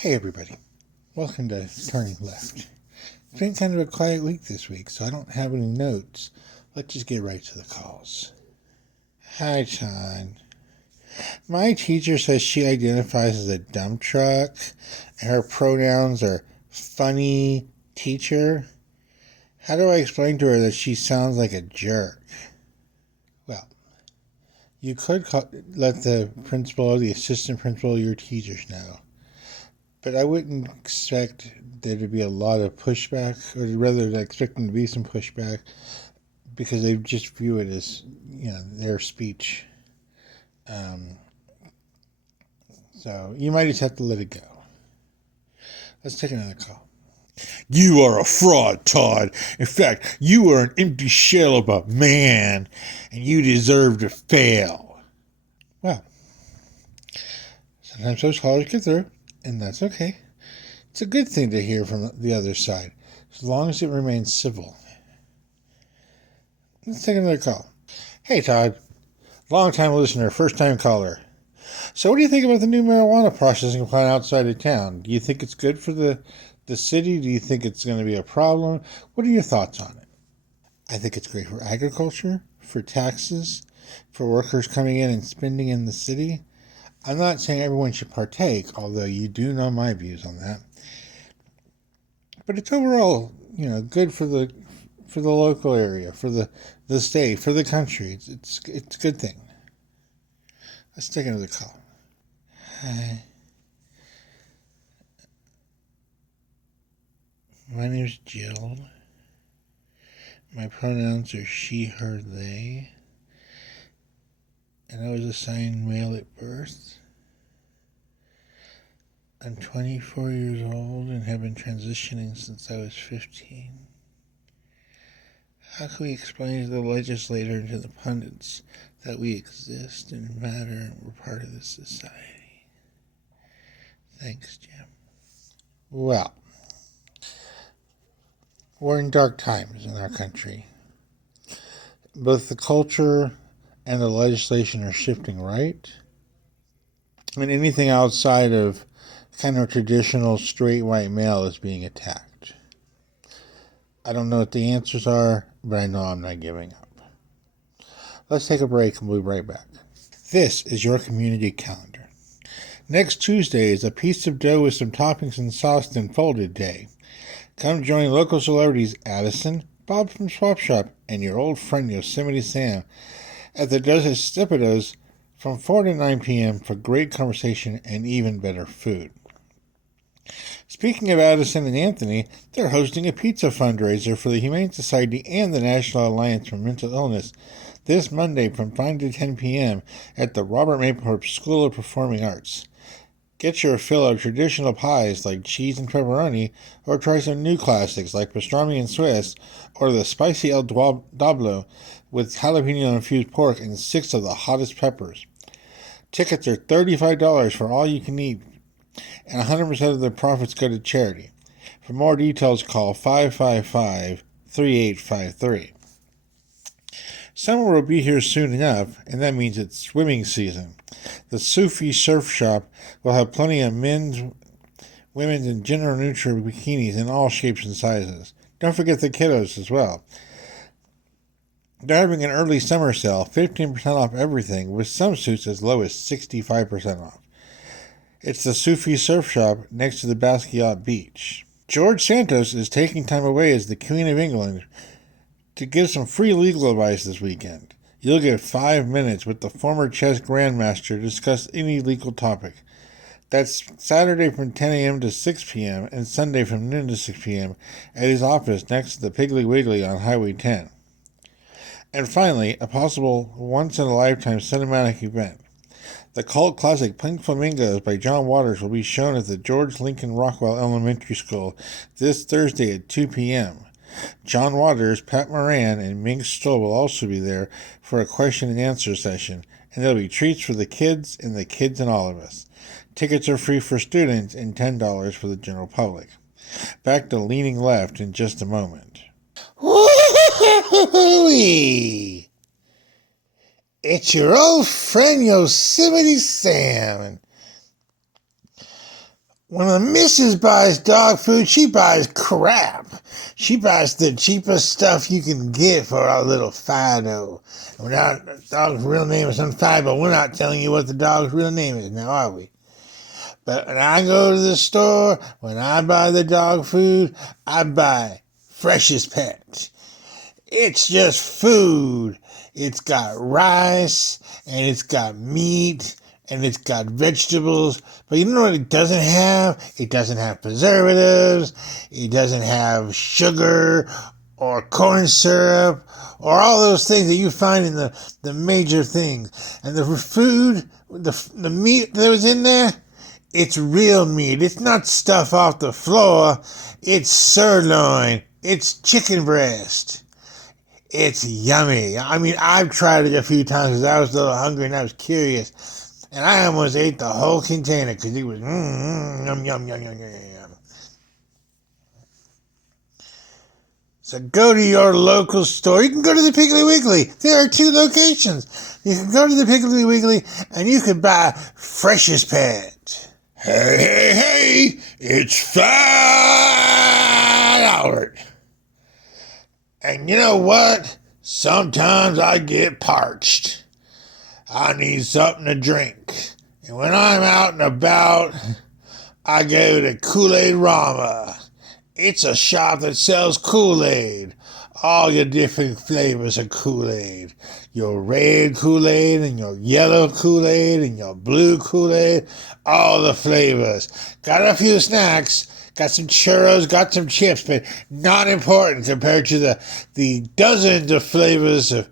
Hey everybody, welcome to Turning Left. It's been kind of a quiet week this week, so I don't have any notes. Let's just get right to the calls. Hi, John. My teacher says she identifies as a dump truck, and her pronouns are funny teacher. How do I explain to her that she sounds like a jerk? Well, you could let the principal or the assistant principal of your teachers know. But I wouldn't expect there to be a lot of pushback, or rather, I expect them to be some pushback because they just view it as, their speech. So you might just have to let it go. Let's take another call. You are a fraud, Todd. In fact, you are an empty shell of a man, and you deserve to fail. Well, sometimes those calls get through, and that's okay. It's a good thing to hear from the other side, as long as it remains civil. Let's take another call. Hey, Todd. Long-time listener, first-time caller. So what do you think about the new marijuana processing plant outside of town? Do you think it's good for the city? Do you think it's going to be a problem? What are your thoughts on it? I think it's great for agriculture, for taxes, for workers coming in and spending in the city. I'm not saying everyone should partake, although you do know my views on that. But it's overall, good for the local area, for the state, for the country. It's a good thing. Let's take another call. Hi. My name's Jill. My pronouns are she, her, they. And I was assigned male at birth. I'm 24 years old and have been transitioning since I was 15. How can we explain to the legislator and to the pundits that we exist and matter and we're part of this society? Thanks, Jim. Well, we're in dark times in our country. Both the culture and the legislation are shifting right. And anything outside of kind of traditional straight white male is being attacked. I don't know what the answers are, but I know I'm not giving up. Let's take a break and we'll be right back. This is your community calendar. Next Tuesday is a piece of dough with some toppings and sauce unfolded day. Come join local celebrities Addison, Bob from Swap Shop, and your old friend Yosemite Sam at the Dos Estipados from 4 to 9 p.m. for great conversation and even better food. Speaking of Addison and Anthony, they're hosting a pizza fundraiser for the Humane Society and the National Alliance for Mental Illness this Monday from 5 to 10 p.m. at the Robert Mapplethorpe School of Performing Arts. Get your fill of traditional pies like cheese and pepperoni, or try some new classics like pastrami and Swiss, or the spicy El Diablo with jalapeno-infused pork and 6 of the hottest peppers. Tickets are $35 for all you can eat, and 100% of the profits go to charity. For more details, call 555-3853. Summer will be here soon enough, and that means it's swimming season. The Sufi Surf Shop will have plenty of men's, women's, and gender-neutral bikinis in all shapes and sizes. Don't forget the kiddos as well. They're having an early summer sale, 15% off everything, with some suits as low as 65% off. It's the Sufi Surf Shop next to the Basquiat Beach. George Santos is taking time away as the Queen of England to give some free legal advice this weekend. You'll get 5 minutes with the former chess grandmaster to discuss any legal topic. That's Saturday from 10 a.m. to 6 p.m. and Sunday from noon to 6 p.m. at his office next to the Piggly Wiggly on Highway 10. And finally, a possible once-in-a-lifetime cinematic event. The cult classic Pink Flamingos by John Waters will be shown at the George Lincoln Rockwell Elementary School this Thursday at 2 p.m. John Waters, Pat Moran, and Mink Stoll will also be there for a question and answer session, and there'll be treats for the kids and the kids and all of us. Tickets are free for students and $10 for the general public. Back to Leaning Left in just a moment. Woo-hoo-hoo-hoo-wee! It's your old friend Yosemite Sam. When the missus buys dog food, she buys crap. She buys the cheapest stuff you can get for our little Fido. Without the dog's real name is on Fido, we're not telling you what the dog's real name is now, are we? But when I go to the store, when I buy the dog food, I buy Freshest Pet. It's just food. It's got rice, and it's got meat, and it's got vegetables. But you know what it doesn't have? It doesn't have preservatives. It doesn't have sugar or corn syrup or all those things that you find in the major things. And the food, the meat that was in there, it's real meat. It's not stuff off the floor. It's sirloin. It's chicken breast. It's yummy. I mean, I've tried it a few times because I was a little hungry and I was curious. And I almost ate the whole container because it was yum, yum, yum, yum, yum, yum. So go to your local store. You can go to the Piggly Wiggly. There are 2 locations. You can go to the Piggly Wiggly and you can buy Freshest Pet. Hey, hey, hey, it's Fat Albert. And you know what? Sometimes I get parched. I need something to drink. And when I'm out and about, I go to Kool-Aid Rama. It's a shop that sells Kool-Aid. All your different flavors of Kool-Aid. Your red Kool-Aid and your yellow Kool-Aid and your blue Kool-Aid. All the flavors. Got a few snacks. Got some churros, got some chips, but not important compared to the dozens of flavors of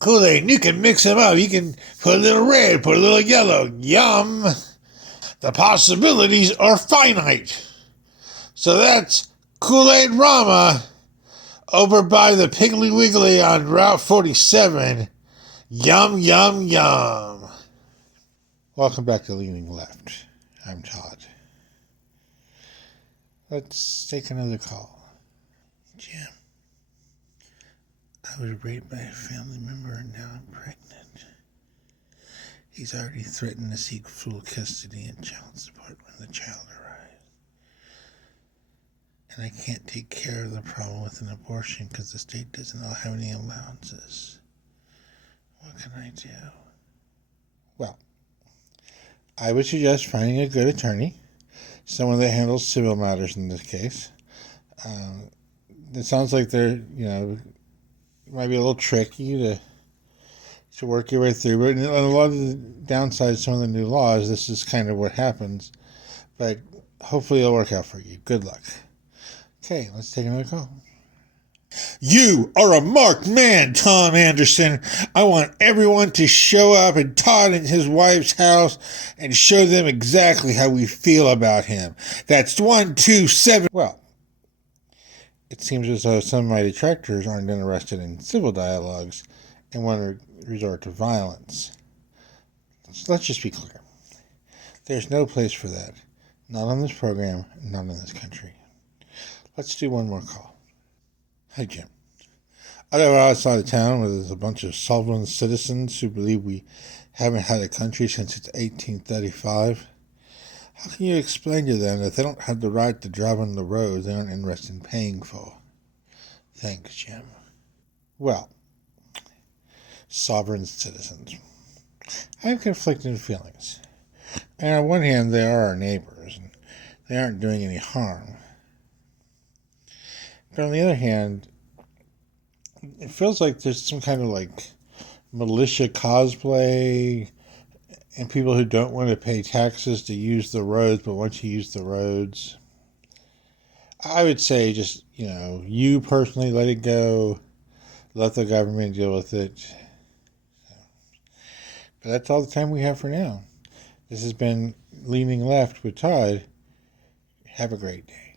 Kool-Aid. And you can mix them up. You can put a little red, put a little yellow. Yum! The possibilities are finite. So that's Kool-Aid Rama over by the Piggly Wiggly on Route 47. Yum, yum, yum. Welcome back to Leaning Left. I'm Todd. Let's take another call. Jim, I was raped by a family member and now I'm pregnant. He's already threatened to seek full custody and child support when the child arrives. And I can't take care of the problem with an abortion because the state doesn't have any allowances. What can I do? Well, I would suggest finding a good attorney. Someone that handles civil matters in this case. It sounds like they're, might be a little tricky to work your way through. But a lot of the downsides of some of the new laws, this is kind of what happens. But hopefully it'll work out for you. Good luck. Okay, let's take another call. You are a marked man, Tom Anderson. I want everyone to show up at Todd and his wife's house and show them exactly how we feel about him. That's 127. Well, it seems as though some of my detractors aren't interested in civil dialogues and want to resort to violence. So let's just be clear. There's no place for that. Not on this program, not in this country. Let's do one more call. Hi, Jim. I live outside of town where there's a bunch of sovereign citizens who believe we haven't had a country since it's 1835. How can you explain to them that they don't have the right to drive on the roads they aren't interested in paying for? Thanks, Jim. Well, sovereign citizens. I have conflicting feelings. And on one hand, they are our neighbors, and they aren't doing any harm. But on the other hand, it feels like there's some kind of militia cosplay and people who don't want to pay taxes to use the roads but want to use the roads. I would say just, you personally let it go. Let the government deal with it. But that's all the time we have for now. This has been Leaning Left with Todd. Have a great day.